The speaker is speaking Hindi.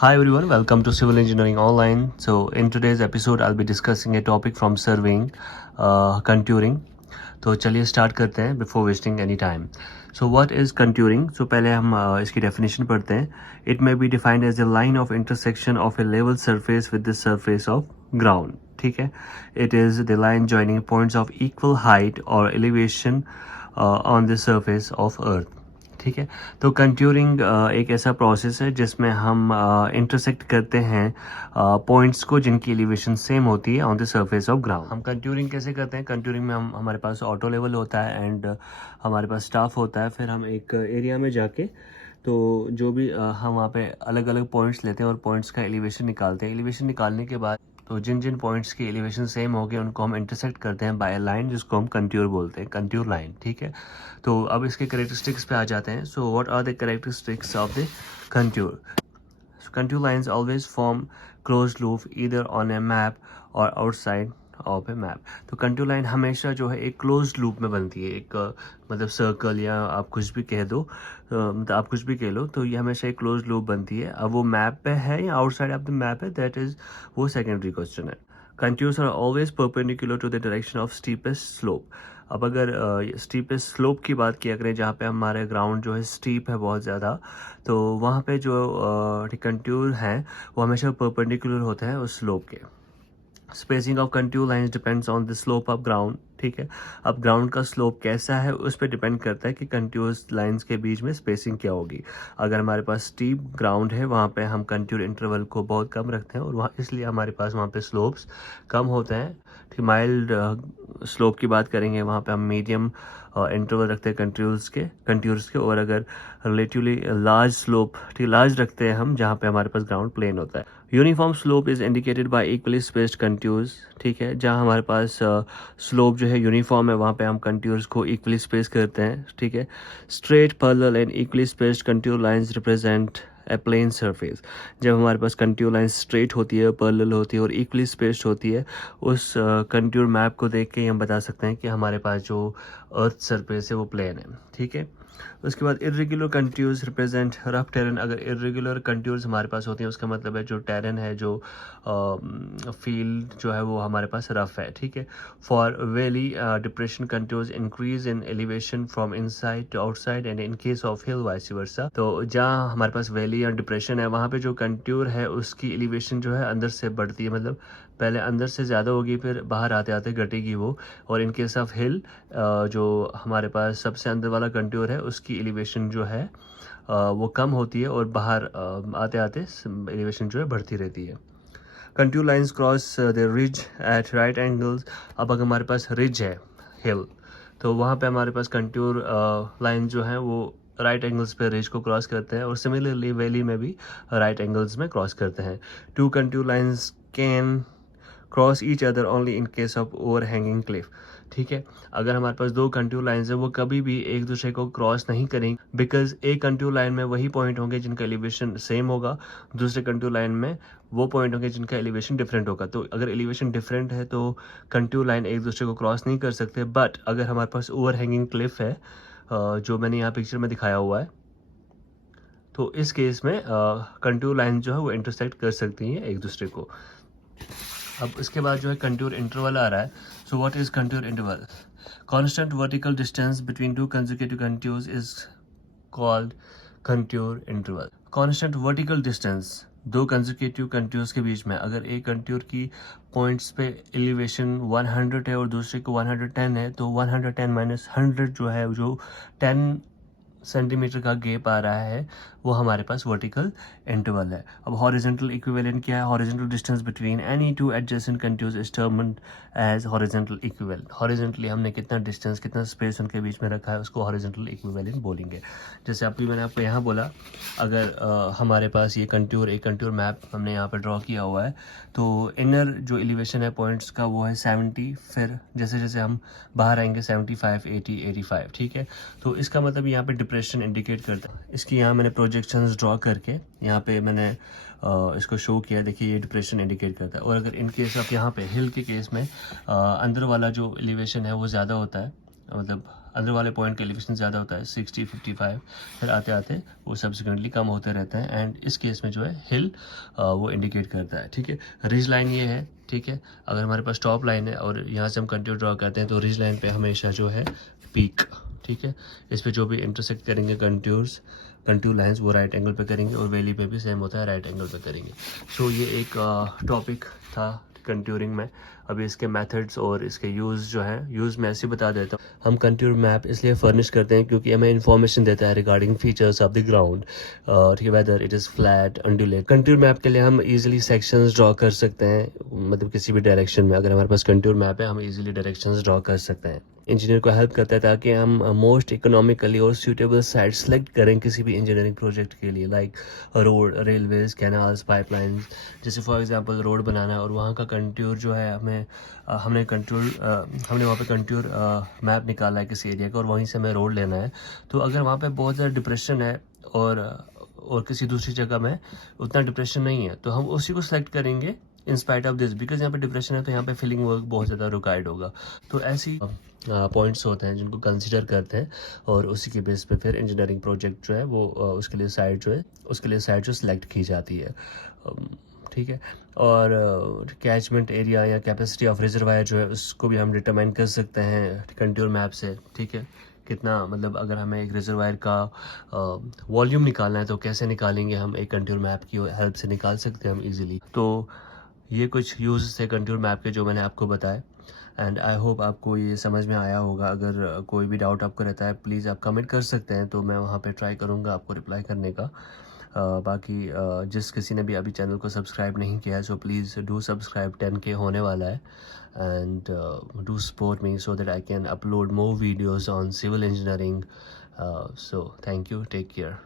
Hi everyone, welcome to Civil Engineering Online. So in today's episode, I'll be discussing a topic from surveying, contouring. तो चलिए स्टार्ट करते हैं before wasting any time. So what is contouring. So पहले हम इसकी डेफिनेशन पढ़ते हैं. It may be defined as a line of intersection of a level surface with the surface of ground. ठीक है. It is the line joining points of equal height और elevation on the surface of earth. ठीक है. तो कंट्यूरिंग एक ऐसा प्रोसेस है जिसमें हम इंटरसेक्ट करते हैं पॉइंट्स को जिनकी एलिवेशन सेम होती है on the surface of ground. हम कंट्यूरिंग कैसे करते हैं. कंट्यूरिंग में हमारे पास ऑटो लेवल होता है एंड हमारे पास स्टाफ होता है. फिर हम एक एरिया में जाके तो जो भी हम वहाँ पे अलग अलग पॉइंट्स लेते हैं और पॉइंट्स का एलिवेशन निकालते हैं. एलिवेशन निकालने के बाद तो जिन जिन पॉइंट्स की एलिवेशन सेम हो गए उनको हम इंटरसेक्ट करते हैं बाय लाइन, जिसको हम कंट्यूर बोलते हैं, कंट्यूर लाइन. ठीक है. तो अब इसके कैरेक्टरिस्टिक्स पे आ जाते हैं. So what are the characteristics of the contour. Contour lines always form close loop either on a map or outside of a map. तो कंट्यूर लाइन हमेशा जो है एक क्लोज लूप में बनती है. एक मतलब सर्कल या आप कुछ भी कह दो, मतलब आप कुछ भी कह लो, तो ये हमेशा एक क्लोज लूप बनती है. अब वो मैप पे है या आउटसाइड ऑफ द मैप है, दैट इज वो सेकेंडरी क्वेश्चन है. Contours are always perpendicular to the direction of steepest slope. अब अगर स्टीपेस्ट स्लोप की बात किया करें, जहाँ पे हमारे ग्राउंड जो है स्टीप है बहुत ज़्यादा, तो वहाँ पे जो कंट्यूर हैं वो हमेशा परपेंडिकुलर होते हैं उस स्लोप के. Spacing of contour lines depends on the slope of ground. ठीक है. अब ग्राउंड का स्लोप कैसा है उस पर डिपेंड करता है कि कंट्यूर लाइंस के बीच में स्पेसिंग क्या होगी. अगर हमारे पास स्टीप ग्राउंड है वहाँ पे हम कंट्यूर इंटरवल को बहुत कम रखते हैं और वहाँ इसलिए हमारे पास वहाँ पे स्लोप्स कम होते हैं. ठीक. माइल्ड स्लोप की बात करेंगे वहाँ पे हम मीडियम इंटरवल रखते हैं कंट्यूर्स के. और अगर रिलेटिवली लार्ज स्लोप, ठीक, लार्ज रखते हैं हम जहाँ पे हमारे पास ग्राउंड प्लेन होता है. Uniform slope is indicated by equally spaced contours. ठीक है. जहाँ हमारे पास स्लोप जो है यूनिफॉर्म है वहाँ पे हम कंट्यूर्स को इक्वली स्पेस करते हैं. ठीक है. Straight, parallel and equally spaced contour lines represent a plane surface. जब हमारे पास कंट्यूर लाइन स्ट्रेट होती है, पैरेलल होती है और इक्वली स्पेस्ड होती है, उस कंट्यूर मैप को देख के हम बता सकते हैं कि हमारे पास जो अर्थ सरफेस है वो प्लेन है. ठीक है. उसके बाद इरेगुलर कंट्यूर्स रिप्रेजेंट रफ टेरेन. अगर इरेगुलर कंट्यूर्स हमारे पास होती हैं उसका मतलब है जो टेरेन है, जो फील्ड जो है वो हमारे पास रफ है. ठीक है. For valley depression contours increase in elevation from inside to outside and in case of hill vice versa. तो जहाँ हमारे पास वैली या डिप्रेशन है वहाँ पे जो कंट्यूर है उसकी एलिवेशन जो है अंदर से बढ़ती है, मतलब पहले अंदर से ज़्यादा होगी फिर बाहर आते आते घटेगी वो. और इन केस ऑफ हिल जो हमारे पास सबसे अंदर वाला कंट्यूर है उसकी एलिवेशन जो है वो कम होती है और बाहर आते आते एलिवेशन जो है बढ़ती रहती है. Contour lines cross the ridge at right angles. अब अगर हमारे पास रिज है, हिल, तो वहाँ पे हमारे पास कंट्यूर लाइन जो है वो राइट एंगल्स पे रिज को क्रॉस करते हैं और सिमिलरली वैली में भी राइट एंगल्स में क्रॉस करते हैं. Two contour lines can cross each other only in case of overhanging cliff. ठीक है. अगर हमारे पास दो कंट्यूर लाइंस है वो कभी भी एक दूसरे को क्रॉस नहीं करेंगे, बिकॉज एक कंट्यूर लाइन में वही पॉइंट होंगे जिनका एलिवेशन सेम होगा, दूसरे कंट्यूर लाइन में वो पॉइंट होंगे जिनका एलिवेशन डिफरेंट होगा. तो अगर एलिवेशन डिफरेंट है तो कंट्यूर लाइन एक दूसरे को क्रॉस नहीं कर सकते. बट अगर हमारे पास ओवर हैंगिंग क्लिफ है जो मैंने यहाँ पिक्चर में दिखाया हुआ है, तो इस केस में कंट्यूर लाइन जो है वो इंटरसेक्ट कर सकती हैं एक दूसरे को. अब इसके बाद जो है कंट्यूर इंटरवल आ रहा है. So what is contour interval. Constant vertical distance between two consecutive contours is called contour interval. Constant vertical distance दो कंसेक्यूटिव कंट्यूर्स के बीच में, अगर एक कंट्यूर की पॉइंट्स पे एलिवेशन 100 है और दूसरे को 110 है, तो 110 माइनस 100 जो है, जो 10 सेंटीमीटर का गैप आ रहा है, वो हमारे पास वर्टिकल इंटरवल है. अब हॉरिजॉन्टल इक्विवेलेंट क्या है. Horizontal distance between any two adjacent contours is termed as horizontal equivalent. Horizontally हमने कितना डिस्टेंस, कितना स्पेस उनके बीच में रखा है, उसको हॉरिजॉन्टल इक्विवेलेंट बोलेंगे. जैसे अभी मैंने आपको यहाँ बोला, अगर हमारे पास ये कंट्यूर, एक कंट्यूर मैप हमने यहाँ पर ड्रॉ किया हुआ है, तो इनर जो एलिवेशन है पॉइंट्स का वो है 70. फिर जैसे जैसे हम बाहर आएंगे 75, 80, 85. ठीक है. तो इसका मतलब यहाँ पे डिप्रेशन इंडिकेट करता है. इसकी यहाँ मैंने प्रोजेक्शंस ड्रॉ करके यहाँ पे मैंने इसको शो किया. देखिए ये डिप्रेशन इंडिकेट करता है. और अगर इन केस आप यहाँ पे हिल के केस में अंदर वाला जो एलिवेशन है वो ज़्यादा होता है, मतलब अंदर वाले पॉइंट का एलिवेशन ज़्यादा होता है 60, 55, फिर आते आते वो सब्सिक्वेंटली कम होते रहते हैं। एंड इस केस में जो है हिल वो इंडिकेट करता है। ठीक है, रिज लाइन ये है। ठीक है, अगर हमारे पास टॉप लाइन है और यहाँ से हम कंट्यूर ड्रॉ करते हैं तो रिज लाइन पे हमेशा जो है पीक, ठीक है, इस पे जो भी इंटरसेक्ट करेंगे कंट्यूर लाइंस वो राइट एंगल पे करेंगे और वैली पे भी सेम होता है, राइट एंगल पे करेंगे। सो ये एक टॉपिक था कंट्यूरिंग में। अभी इसके मेथड्स और इसके यूज़ जो है, यूज़ मैं ऐसे बता देता हूँ। हम कंट्यूर मैप इसलिए फर्निश करते हैं क्योंकि हमें इन्फॉर्मेशन देता है regarding features of the ground, ठीक है, whether it is flat, undulate. Contour map के लिए हम इजीली सेक्शंस ड्रॉ कर सकते हैं, मतलब किसी भी डायरेक्शन में अगर हमारे पास कंट्यूर मैप है हम इजीली डायरेक्शंस ड्रॉ कर सकते हैं। इंजीनियर को हेल्प करता है ताकि हम मोस्ट इकोनॉमिकली और सूटेबल साइट सेलेक्ट करें किसी भी इंजीनियरिंग प्रोजेक्ट के लिए, like road, railways, canals, pipelines. जैसे फॉर एग्जांपल रोड बनाना है और वहाँ का कंट्यूर जो है हमने वहाँ पे कंट्यूर मैप निकाला है किसी एरिया का और वहीं से हमें रोड लेना है। तो अगर वहाँ पे बहुत ज़्यादा डिप्रेशन है और किसी दूसरी जगह में उतना डिप्रेशन नहीं है तो हम उसी को सेलेक्ट करेंगे in spite of this, because यहाँ पे डिप्रेशन है तो यहाँ पे फिलिंग वर्क बहुत ज़्यादा रिक्वायर्ड होगा। तो ऐसी पॉइंट्स होते हैं जिनको कंसिडर करते हैं और उसी के बेस पे फिर इंजीनियरिंग प्रोजेक्ट जो है वो उसके लिए साइट जो सिलेक्ट की जाती है। ठीक है, और कैचमेंट एरिया या कैपेसिटी ऑफ रिजर्वायर जो है उसको भी हम डिटरमाइन कर सकते हैं कंट्यूर मैप से। ठीक है, कितना, मतलब अगर हमें एक रिजर्वायर का वॉल्यूम निकालना है तो कैसे निकालेंगे, हम एक कंट्यूर मैप की हेल्प से निकाल सकते हैं हम इजीली। तो ये कुछ यूज़ थे कंट्यूर मैप के जो मैंने आपको बताए एंड आई होप आपको ये समझ में आया होगा। अगर कोई भी डाउट आपको रहता है प्लीज़ आप कमेंट कर सकते हैं, तो मैं वहाँ पे ट्राई करूँगा आपको रिप्लाई करने का। बाकी जिस किसी ने भी अभी चैनल को सब्सक्राइब नहीं किया है so please do subscribe, 10K होने वाला है। And do support me so that I can upload more videos on civil engineering. So thank you, take care.